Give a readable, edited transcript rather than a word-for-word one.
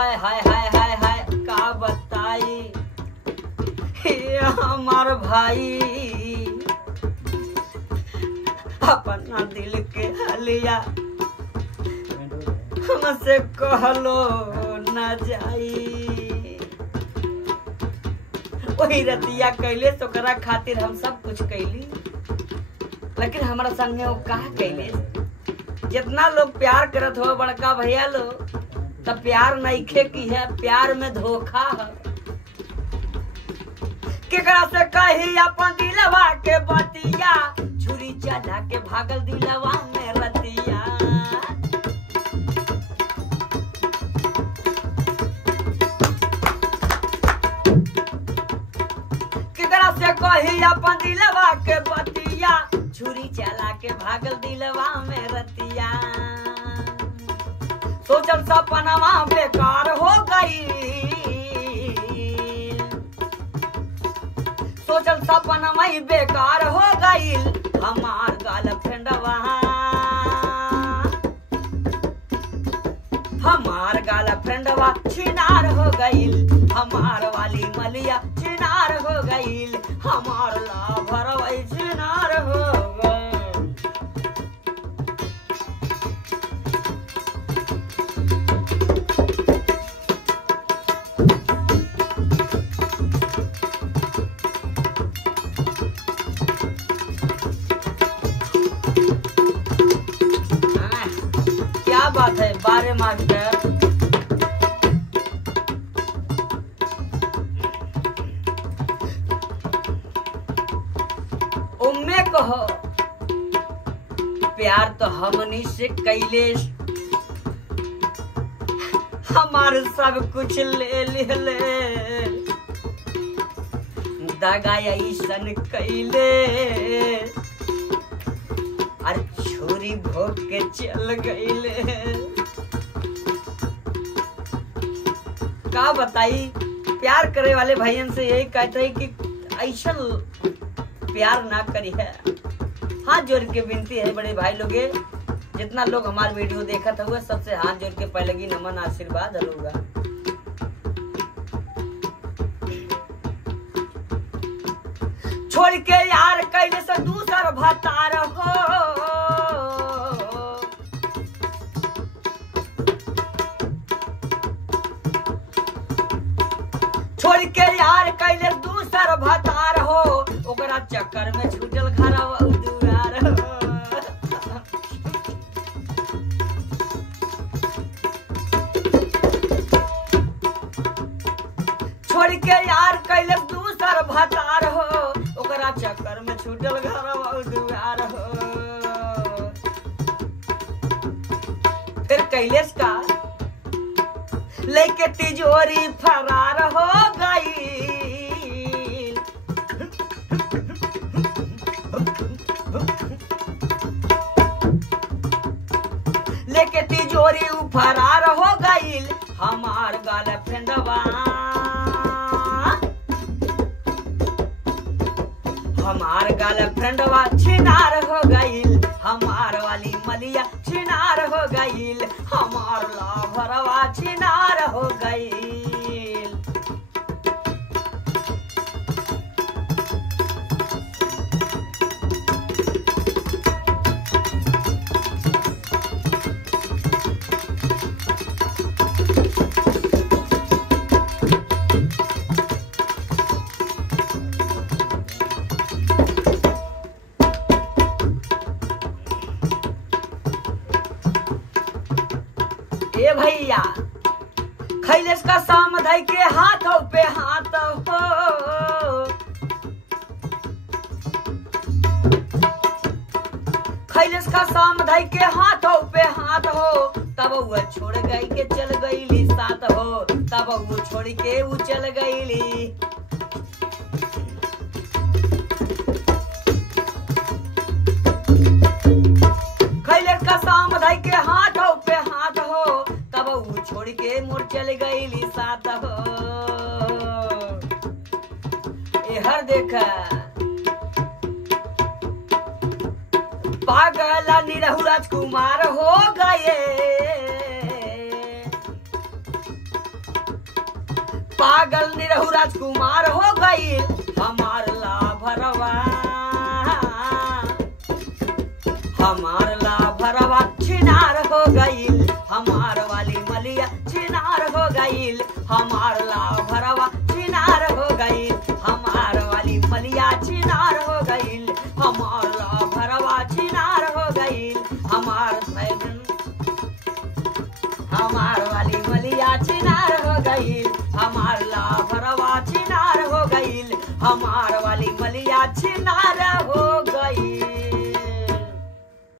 हाय हाय हाय हाय हाय का बताई हमार भाई अपना दिल के हलिया हमसे कहलो न जाई। वही रतिया कैले तो करा खातिर हम सब कुछ कैली, लेकिन हमारा संगे वो का कैले। जितना लोग प्यार करत हो बड़का भैया लोग, तब प्यार नइखे की है, प्यार में धोखा है। केकरा से कही अपन दिलवा के बतिया, छुरी चढ़ा के भागल दिलवा में रतिया। केकरा से कही अपन दिलवा के बतिया, छुरी चला के भागल दिलवा में रतिया। सोचल सपनवा बेकार हो गई, सोचल सपनवा बेकार हो गई। हमार गर्लफ्रेंडवा, हमार गर्लफ्रेंडवा छिनार हो गई। हमार वाली मलिया छिनार हो गई, हमार लाभरवा छिनार हो गई। क्या बात है बारे मास्टर। उम्मे कहो प्यार तो हमनी से कैले, हमारे सब कुछ ले ले दगा ऐसन कैले। अरे छोरी भोग के चल गईले। का बताई, प्यार करे वाले भाइयों से यही कहते हैं कि ऐसा प्यार ना करी है। हाथ जोड़ के विनती है बड़े भाई लोग, जितना लोग हमारे वीडियो देखा था हुआ सबसे हाथ जोड़ के पहले की नमन आशीर्वाद होगा। छोड़ के यार कैले से दूसर भतार हो, छोड़ के यार कैले दूसर भतार हो। ओकरा चक्कर में छूटल घरवा दुआर हो। छोड़ के यार कैले दूसर भतार हो, ओकरा चक्कर में छूटल घरवा दुआर हो। फिर कैलेश का लेके तिजोरी फरार हो गई। लेके तिजोरी फरार हो गई। हमार गर्लफ्रेंडवा, हमार गर्लफ्रेंडवा छिनार हो गई। हमार वाली मलिया छिनार हो गई, हमार लाभरवा छिनार हो गई। ए भैया खैलेश का साम धई के हाथों पे हाथ हो। खैलेश का साम धई के हाथों पे हाथ हो। तब वो छोड़ गई के चल गईली साथ हो, तब वो छोड़ के वो चल गईली। खैलेश का साम धई के हाथों पे हाथ हो, तब वो छोड़ के मोर चल गईली साथ हो। हर देखा पागल निरहु राजकुमार हो गए। पागल निरहु राजकुमार हो गईल हमार लाभरवा, हमार लाभरवा छिनार हो गईल, हमार वाली मलिया छिनार हो गईल, हमार लाभरवा छिनार हो गईल, हमार वाली मलिया छिनार हो गईल, हमार लाभरवा छिनार हो गईल, हमार वाली मलिया छिनार हो गईल।